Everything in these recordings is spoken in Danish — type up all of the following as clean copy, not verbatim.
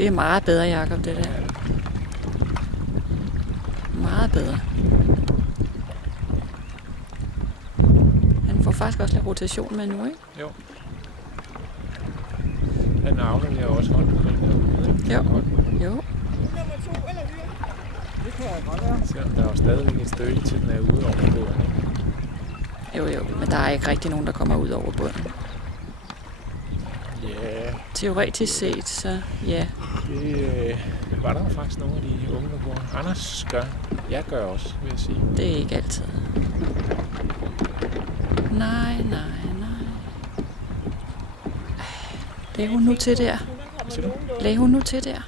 Det er meget bedre, Jacob, det der. Meget bedre. Han får faktisk også lidt rotation med nu, ikke? Jo. Han afleverer også hånden på den derude, ikke? Jo. Jo. Nummer 2 eller hyre? Det kan jeg godt være. Selvom der er jo stadigvæk et stykke til den er ude over båden, ikke? Jo, men der er ikke rigtig nogen, der kommer ud over bunden. Ja, Teoretisk set, så ja. det var der faktisk nogle af de unge, der gjorde. Anders gør. Jeg gør også, vil jeg sige. Det er ikke altid. Nej. Lag hun nu til der. Hvad siger du? Lag hun nu til der.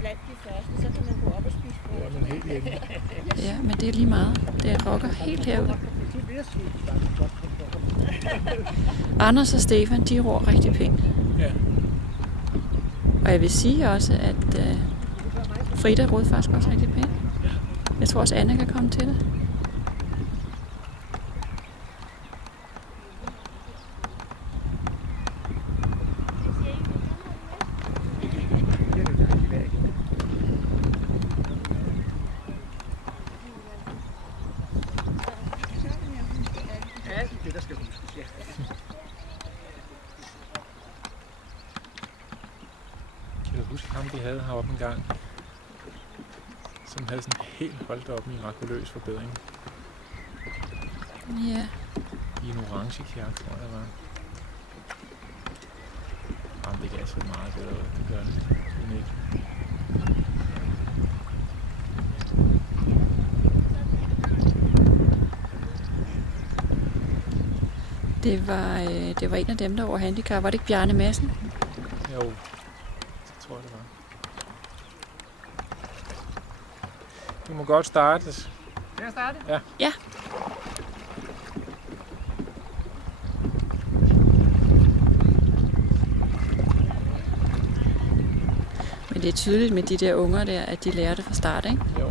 Blandt de første, så kan man gå op og spise på. Ja, men helt hjemme. Ja, men det er lige meget. Det rokker helt herud. Anders og Stefan, de ror rigtig pænt. Ja. Og jeg vil sige også, at Frida rod faktisk også rigtig pænt. Jeg tror også, Anna kan komme til det. Det der skal huskes, ja. Kan du huske ham, de havde heroppe en gang? Som havde sådan helt holdt op mirakuløs forbedring. Ja. I en orange kjærk, tror jeg, var. Jamen, det kan se meget bedre ud. Det gør det. Men ikke. Det var en af dem, der var handicap. Var det ikke Bjarne Madsen? Jo, det tror jeg, det var. Du må godt starte. Skal jeg starte? Ja. Ja. Men det er tydeligt med de der unger der, at de lærer det fra start, ikke? Jo.